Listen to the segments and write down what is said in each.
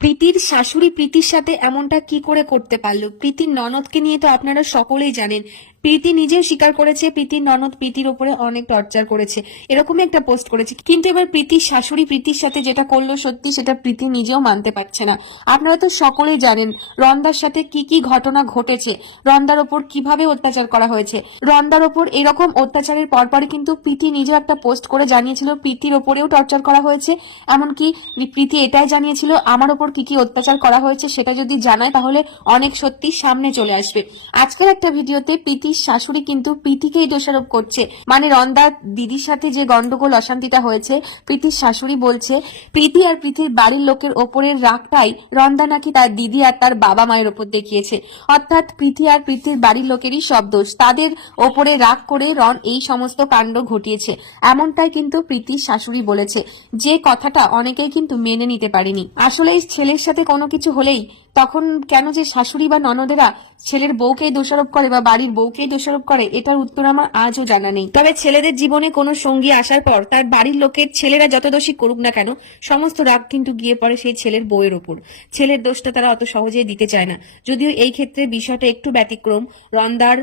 প্রীতির শাশুড়ি প্রীতির সাথে এমনটা কি করে করতে পারল? প্রীতির ননদকে নিয়ে তো আপনারা সকলেই জানেন। প্রীতি নিজেও স্বীকার করেছে, প্রীতির ননদ প্রীতির উপরে অনেক টর্চার করেছে। এরকমই একটা পোস্ট করেছে। কিন্তু এবার প্রীতির শাশুড়ি প্রীতির সাথে যেটা করল সত্যি, সেটা প্রীতি নিজেও মানতে পারছে না। আপনারা তো সকলেই জানেন রন্দার সাথে কি কি ঘটনা ঘটেছে, রন্দার ওপর কীভাবে অত্যাচার করা হয়েছে। রন্দার ওপর এরকম অত্যাচারের পরপরই কিন্তু প্রীতি নিজেও একটা পোস্ট করে জানিয়েছিল, প্রীতির ওপরেও টর্চার করা হয়েছে। এমনকি প্রীতি এটাই জানিয়েছিল, আমার ওপর কি কি অত্যাচার করা হয়েছে সেটা যদি জানায় তাহলে অনেক সত্যি সামনে চলে আসবে। আজকের একটা ভিডিওতে প্রীতির শাশুড়ি কিন্তু প্রীতিকেই দোষারোপ করছে। মানে রন্দা দিদির সাথে যে গন্ডগোল, অশান্তিটা হয়েছে, প্রীতির শাশুড়ি বলছে, প্রীতি আর প্রীতির বাড়ির লোকের ওপরের রাগটাই রন্দা নাকি তার দিদি আর তার বাবা মায়ের ওপর দেখিয়েছে। অর্থাৎ প্রীতি আর প্রীতির বাড়ির লোকেরই সব দোষ। তাদের ওপরে রাগ করে রন এই সমস্ত কাণ্ড ঘটিয়েছে। এমনটাই কিন্তু প্রীতির শাশুড়ি বলেছে। যে কথাটা অনেকেই কিন্তু মেনে নিতে পারেনি। আসলে ছেলের সাথে কোনো কিছু হলেই তখন কেন যে শাশুড়ি বা ননদেরা ছেলের বউকেই দোষারোপ করে বা বাড়ির বউকেই দোষারোপ করে, এটার উত্তর আমার আজও জানা নেই। তবে ছেলেদের জীবনে কোনো সঙ্গী আসার পর তার বাড়ির লোকের ছেলেরা যত দোষী করুক না কেন, সমস্ত রাগ কিন্তু গিয়ে পড়ে সেই ছেলের বউয়ের ওপর। ছেলের দোষটা তারা অত সহজেই দিতে চায় না। যদিও এই ক্ষেত্রে বিষয়টা একটু ব্যতিক্রম, রন্দার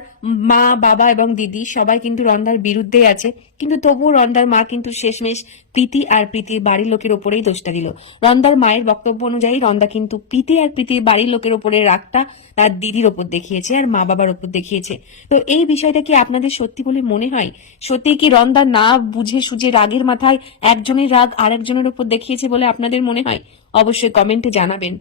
মা, বাবা এবং দিদি সবাই কিন্তু রন্দার বিরুদ্ধেই আছে, কিন্তু তবুও রন্দার মা কিন্তু শেষমেশ প্রীতি আর প্রীতির বাড়ির লোকের ওপরেই দোষটা দিল। রন্দার মায়ের বক্তব্য অনুযায়ী রন্দা কিন্তু প্রীতি আর প্রীতির বাড়ির লোকের ওপরে রাগটা তার দিদির ওপর দেখিয়েছে আর মা বাবার ওপর দেখিয়েছে। তো এই বিষয়টা কি আপনাদের সত্যি বলে মনে হয়? সত্যি কি রন্দা না বুঝে সুঝে রাগের মাথায় একজনের রাগ আর একজনের ওপর দেখিয়েছে বলে আপনাদের মনে হয়? অবশ্যই কমেন্টে জানাবেন।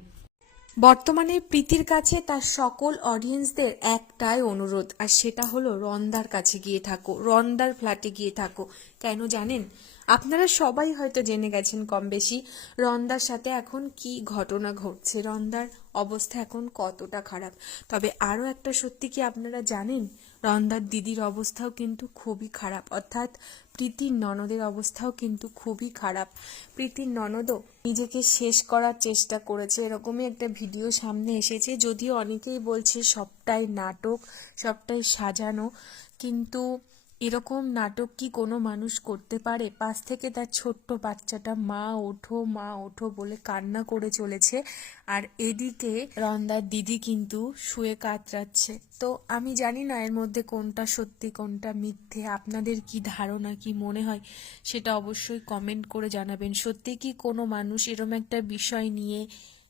বর্তমানে প্রীতির কাছে তার সকল অডিয়েন্সদের একটাই অনুরোধ, আর সেটা হলো রন্দার কাছে গিয়ে থাকো, রন্দার ফ্ল্যাটে গিয়ে থাকো। কেন জানেন? আপনারা সবাই হয়তো জেনে গেছেন কম বেশি রন্দার সাথে এখন কি ঘটনা ঘটছে, রন্দার অবস্থা এখন কতটা খারাপ। তবে আরও একটা সত্যি কি আপনারা জানেন, রন্দার দিদির অবস্থাও কিন্তু খুবই খারাপ। অর্থাৎ প্রীতির ননদের অবস্থাও কিন্তু খুবই খারাপ। প্রীতির ননদও নিজেকে শেষ করার চেষ্টা করেছে। এরকমই একটা ভিডিও সামনে এসেছে, যদিও অনেকেই বলছে সবটাই নাটক, সবটাই সাজানো। কিন্তু এরকম নাটক কি কোনো মানুষ করতে পারে? পাশ থেকে তার ছোট্ট বাচ্চাটা মা, ওঠো মা, ওঠো বলে কান্না করে চলেছে। আর এদিকে রন্দার দিদি কিন্তু শুয়ে কাতরাচ্ছে। তো আমি জানি না এর মধ্যে কোনটা সত্যি, কোনটা মিথ্যে। আপনাদের কি ধারণা, কি মনে হয়? সেটা অবশ্যই কমেন্ট করে জানাবেন। সত্যি কি কোনো মানুষ এরম একটা বিষয় নিয়ে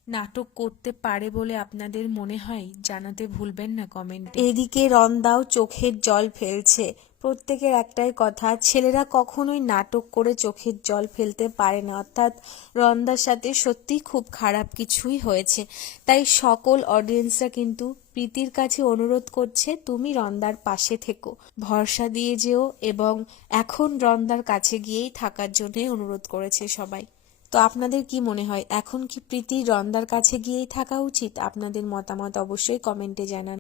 নাটক করতে পারে বলে আপনাদের মনে হয়? জানাতে ভুলবেন না কমেন্ট এদিকে রন্দাও চোখের জল ফেলছে। প্রত্যেকের একটাই কথা, ছেলেরা কখনোই নাটক করে চোখের জল ফেলতে পারে না অর্থাৎ রন্দার সাথে সত্যি খুব খারাপ কিছুই হয়েছে। তাই সকল অডিয়েন্সরা কিন্তু প্রীতির কাছে অনুরোধ করছে, তুমি রন্দার পাশে থেকো। ভরসা দিয়ে যেও এবং এখন রন্দার কাছে গিয়েই থাকার জন্য অনুরোধ করেছে সবাই। তো আপনাদের কি মনে হয়, এখন কি প্রীতি রন্দার কাছে গিয়েই থাকা উচিত? আপনাদের মতামত অবশ্যই কমেন্টে জানান।